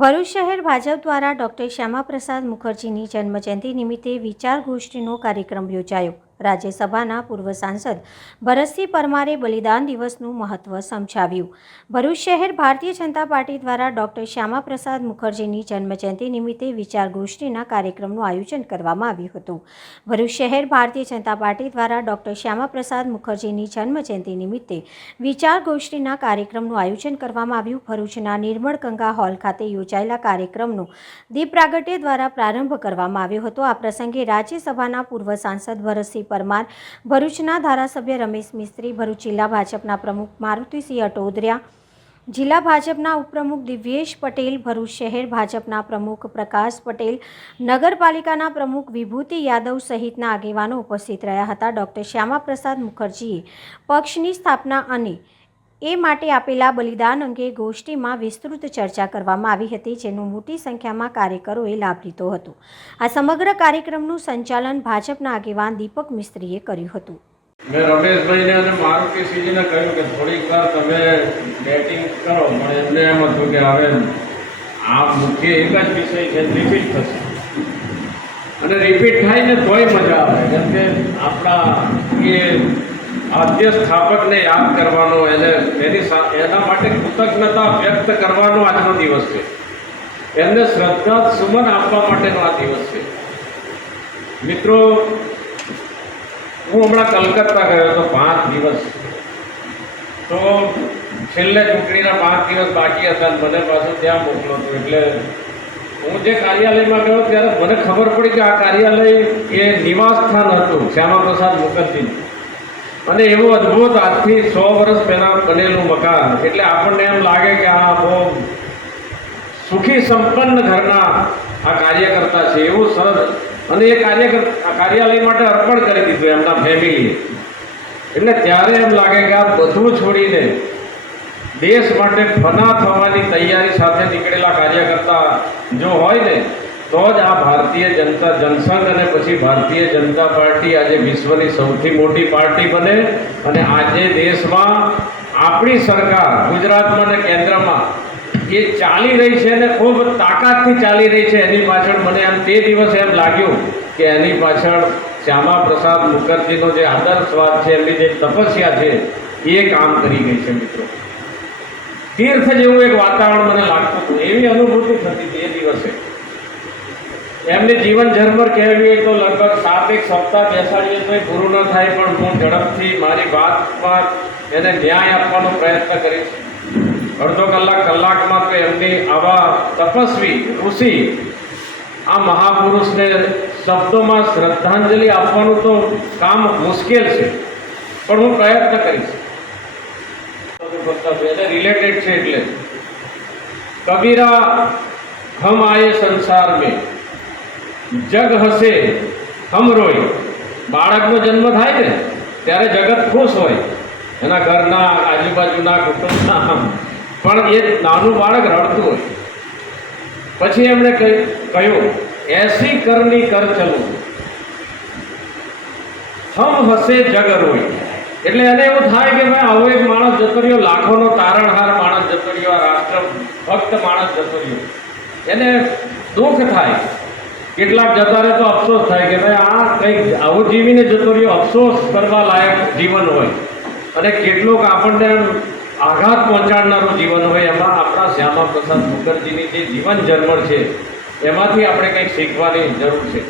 ભરૂચ શહેર ભાજપ દ્વારા ડોક્ટર શ્યામાપ્રસાદ મુખર્જીની જન્મજયંતિ નિમિત્તે વિચાર ગોષ્ઠીનો કાર્યક્રમ યોજાયો। રાજ્યસભાના પૂર્વ સાંસદ ભરતસિંહ પરમારે બલિદાન દિવસનું મહત્વ સમજાવ્યું। ભરૂચ શહેર ભારતીય જનતા પાર્ટી દ્વારા ડોક્ટર શ્યામાપ્રસાદ મુખર્જીની જન્મજયંતિ નિમિત્તે વિચાર ગોષ્ઠીના કાર્યક્રમનું આયોજન કરવામાં આવ્યું હતું। ભરૂચ શહેર ભારતીય જનતા પાર્ટી દ્વારા ડોક્ટર શ્યામાપ્રસાદ મુખર્જીની જન્મજયંતિ નિમિત્તે વિચાર ગોષ્ઠીના કાર્યક્રમનું આયોજન કરવામાં આવ્યું। ભરૂચના નિર્મળ ગંગા હોલ ખાતે યોજાયેલા કાર્યક્રમનો દીપ પ્રાગટ્ય દ્વારા પ્રારંભ કરવામાં આવ્યો હતો। આ પ્રસંગે રાજ્યસભાના પૂર્વ સાંસદ ભરતસિંહ પરમાર, ભરૂચના ધારાસભ્ય રમેશ મિસ્ત્રી, ભરૂચ જિલ્લા ભાજપના પ્રમુખ મારુતિસિંહ અટોદરિયા, જિલ્લા ભાજપના ઉપપ્રમુખ દિવ્યેશ પટેલ, ભરૂચ શહેર ભાજપના પ્રમુખ પ્રકાશ પટેલ, નગરપાલિકાના પ્રમુખ વિભૂતિ યાદવ સહિતના આગેવાનો ઉપસ્થિત રહ્યા હતા। ડોક્ટર શ્યામાપ્રસાદ મુખર્જીએ પક્ષની સ્થાપના અને એ માટે આપેલા બલિદાન અંગે ગોષ્ઠીમાં વિસ્તૃત ચર્ચા કરવામાં આવી હતી, જેનો મોટી સંખ્યામાં કાર્યકરોએ લાભ લીધો હતો। આ સમગ્ર કાર્યક્રમનું સંચાલન ભાજપના આગેવાન દીપક મિસ્ત્રીએ કર્યું હતું। મેં રમેશભાઈને અને મારુતિસિંહજીને કહ્યું કે થોડીક વાર તમે બેટિંગ કરો, પણ એમને એમ હતું કે હવે આ મુખ્ય એક જ વિષય છે, રિપીટ થશે અને રિપીટ થાય ને તોય મજા આવે, કેમ કે આપણા એ આદ્ય સ્થાપકને યાદ કરવાનો, એના માટે કૃતજ્ઞતા વ્યક્ત કરવાનો આજનો દિવસ છે, એમને શ્રદ્ધા સુમન આપવા માટેનો આ દિવસ છે। મિત્રો, હું હમણાં કલકત્તા ગયો હતો 5 દિવસ, તો છેલ્લે ચૂંટણીના 5 દિવસ બાકી હતા, મને પાછું ત્યાં મોકલો હતો। એટલે હું જે કાર્યાલયમાં ગયો ત્યારે મને ખબર પડી કે આ કાર્યાલય એ નિવાસ સ્થાન હતું શ્યામાપ્રસાદ મુખર્જીનું, અને એવું અદ્ભુત આજથી 100 વર્ષ પહેલાં બનેલું મકાન, એટલે આપણને એમ લાગે કે આ બહુ સુખી સંપન્ન ઘરના આ કાર્યકર્તા છે, એવું સરસ, અને એ કાર્યાલય માટે અર્પણ કરી દીધું એમના ફેમિલીએ। એટલે ત્યારે એમ લાગે કે આ બધું છોડીને દેશ માટે ફના થવાની તૈયારી સાથે નીકળેલા કાર્યકર્તા જો હોય ને, તો જ આ ભારતીય જનતા જનસંઘ અને પછી ભારતીય જનતા પાર્ટી આજે વિશ્વની સૌથી મોટી પાર્ટી બને, અને આજે દેશમાં આપણી સરકાર ગુજરાતમાં અને કેન્દ્રમાં એ ચાલી રહી છે અને ખૂબ તાકાતથી ચાલી રહી છે। એની પાછળ મને એમ તે દિવસે એમ લાગ્યું કે એની પાછળ શ્યામાપ્રસાદ મુખર્જીનો જે આદર્શવાદ છે, એમની જે તપસ્યા છે, એ કામ કરી ગઈ છે। મિત્રો, તીર્થ જેવું એક વાતાવરણ મને લાગતું હતું, એવી અનુભૂતિ થતી હતી એ દિવસે। એમની જીવન ઝરમર કહેવી હોય તો લગભગ 7 સપ્તાહ બેસાડીએ તો પૂરું ન થાય, પણ હું ઝડપથી મારી વાતમાં એને ન્યાય આપવાનો પ્રયત્ન કરીશ। અડધો કલાકમાં તો એમની આવા તપસ્વી ઋષિ, આ મહાપુરુષને શબ્દોમાં શ્રદ્ધાંજલિ આપવાનું તો કામ મુશ્કેલ છે, પણ હું પ્રયત્ન કરીશ। એને રિલેટેડ છે, એટલે કબીરા હમ આયે સંસાર મેં, જગ હસે હમ રોય। બાળકનો જન્મ થાય ને ત્યારે જગત ખુશ હોય, એના ઘરના આજુબાજુના કુટુંબના, પણ એ નાનું બાળક રડતું હોય। પછી એમણે કહ્યું, એસી કરની કર ચલું, હમ હસે જગ રોય। એટલે એને એવું થાય કે ભાઈ આવો એક માણસ જતો રહ્યો, લાખોનો તારણહાર માણસ જતો રહ્યો, આ રાષ્ટ્ર ભક્ત માણસ જતો રહ્યો, એને દુઃખ થાય। કેટલાક જતા રહે તો અફસોસ થાય કે ભાઈ આ કંઈક આવું જીવીને જતો રહ્યો, અફસોસ કરવા લાયક જીવન હોય, અને કેટલુંક આપણને આઘાત પહોંચાડનારું જીવન હોય। એમાં આપણા શ્યામાપ્રસાદ મુખર્જીની જે જીવન ઝરમર છે, એમાંથી આપણે કંઈક શીખવાની જરૂર છે।